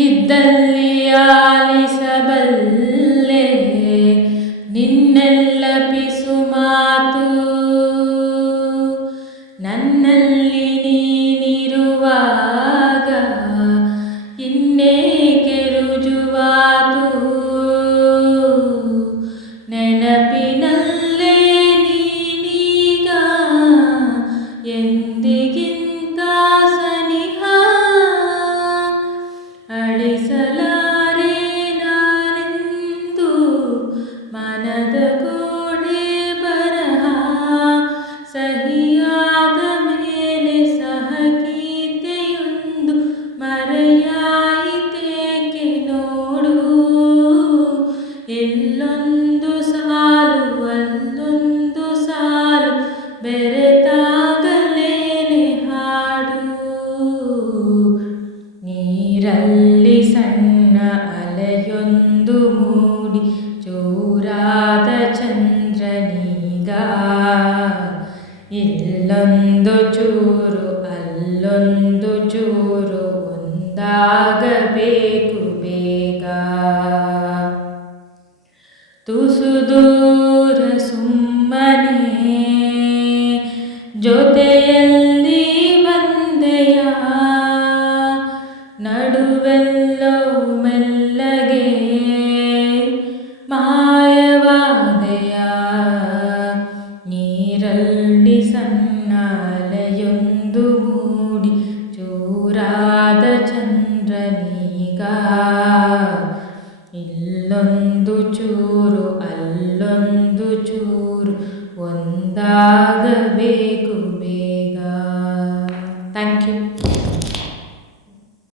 ಇದ್ದಲ್ಲಿ ಆಲಿಸಬಲ್ಲೆ ನಿನ್ನೆಲ್ಲ ಪಿಸು ಮಾತು, ನನ್ನಲ್ಲಿ ನೀನಿರುವಾಗ ಇನ್ನೇಕೆ ರುಜುವಾತು. ನೆನಪಿನಲ್ಲೇ ನೀನೀಗ ಎಂದಿಗಿಂತ ಸನಿಹ, ಅಳಿಸಲಾರೆ ನಾನೆಂದು ಮನದ ಗೋಡೆ ಬರಹ. ಸಹಿಯಾದ ಮೇಲೆ ಸಹಗೀತೆಯೊಂದು ಮರೆಯಾಯಿತೇಕೆ ನೋಡು. ಇಲ್ಲೊಂದು ಸಾಲು ಅಲ್ಲೊಂದು ಸಾಲು ಬೆರೆತಾಗಲೇನೆ ಹಾಡು. ನೀರಲ್ಲಿ ಸಣ್ಣ ಅಲೆಯೊಂದು ಮೂಡಿ ಜೋರಾದ ಚಂದ್ರನೀಗ. ಇಲ್ಲೊಂದು ಚೂರು ಅಲ್ಲೊಂದು ಚೂರು ಒಂದಾಗಬೇಕು ಬೇಗ. ತುಸು ದೂರ ಸುಮ್ಮನೆ ಜೊತೆಯಲ್ಲಿ ಬಂದೆಯ, ನಡುವೆಲ್ಲೋ ಮೆಲ್ಲಗೆ ಮಾಯವಾದೆಯ. ನೀರಲ್ಲಿ ಸಣ್ಣ ಅಲೆಯೊಂದು ಮೂಡಿ ಜೋರಾದ ಚಂದ್ರನೀಗ. ಇಲ್ಲೊಂದು ಚೂರು ಅಲ್ಲೊಂದು ಚೂರು ಒಂದಾಗಬೇಕು